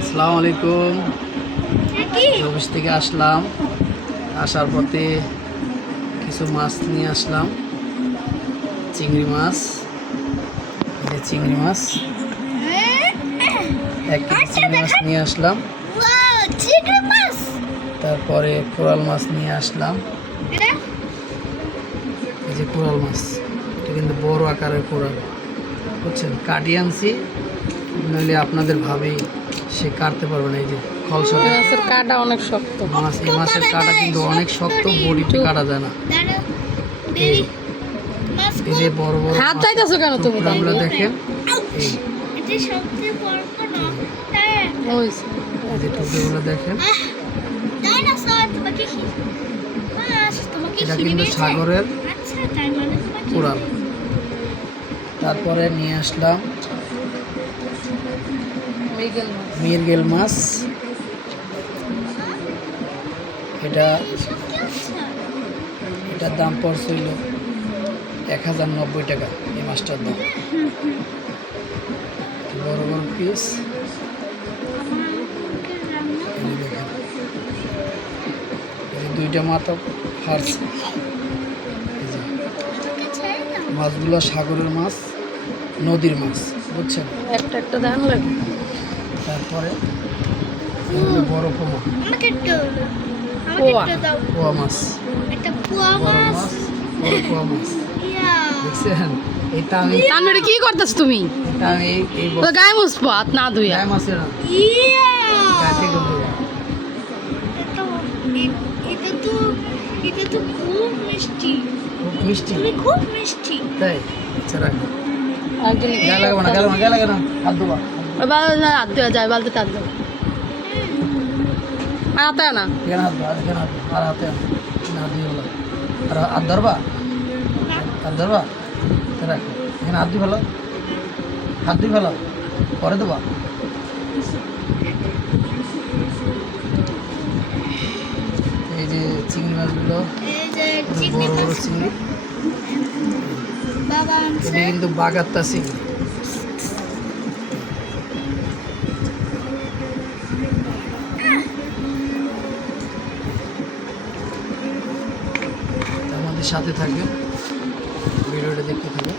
আসসালামু আলাইকুম। অফিস থেকে আসলাম। আসার পথে কিছু মাছ নিয়ে আসলাম। চিংড়ি মাছ। চিংড়ি মাছ। এক চিংড়ি মাছ নিয়ে আসলাম। তারপরে কোরাল মাছ নিয়ে আসলাম। এই যে কোরাল মাছ। এটা কিন্তু বড় আকারের কোরাল। বুঝছেন? কাটিয়ে আনছি। নইলে আপনাদের ভাবেই সে কাটতে পারবে না এই যে খলসটা মাছের কাটা অনেক শক্ত। মাছ এই মাছের কাটা কিন্তু অনেক শক্ত বডিতে কাটা যায় না। এই এই যে বড় বড় হাত চাইতেছো কেন তুমি? টুকরাগুলো দেখেন এই হয়েছে এই যে টুকরোগুলো দেখেন। এটা কিন্তু সাগরের কোরাল তারপরে নিয়ে আসলাম মিরগেল মাছ। এটা এটার দাম পড়ছিল এক হাজার নব্বই টাকা, এই মাছটার দাম। বড় বড় পিস দুইটা মাথা ফার্স মাছগুলো সাগরের মাছ, নদীর মাছ, বুঝছেন? একটা একটা ধান লাগে। তারপরে বড় পোমা। পোয়া। মাছ। মাছ। মাছ দেখছেন? এটা আমি তানমেরে কি করতেছ তুমি? এটা আমি এই এই গায়ে মুসবো হাত না ধুইয়া। গায়ে না। খুব মিষ্টি। খুব মিষ্টি। তাই? আচ্ছা রাখো। না না, গায়ে হাত দেবা এবার না হাত দেওয়া যায় বালতিতে হাত দেওয়া আর হাতে না? এখানে হাত দেবো আর এখানে হাত আর হাতে দিয়ে আর হাত ধরবা? হাত ধরবা? তা রাখো। এখানে হাত দিয়ে ফেলো। হাত দিয়ে ফেলো। পরে দেবা এই যে চিংড়ি মাছগুলো বড় বড় চিংড়ি। এটা কিন্তু বাগাত্তা চিংড়ি। সাথে থাকবেন। ভিডিওটা দেখতে থাকুন।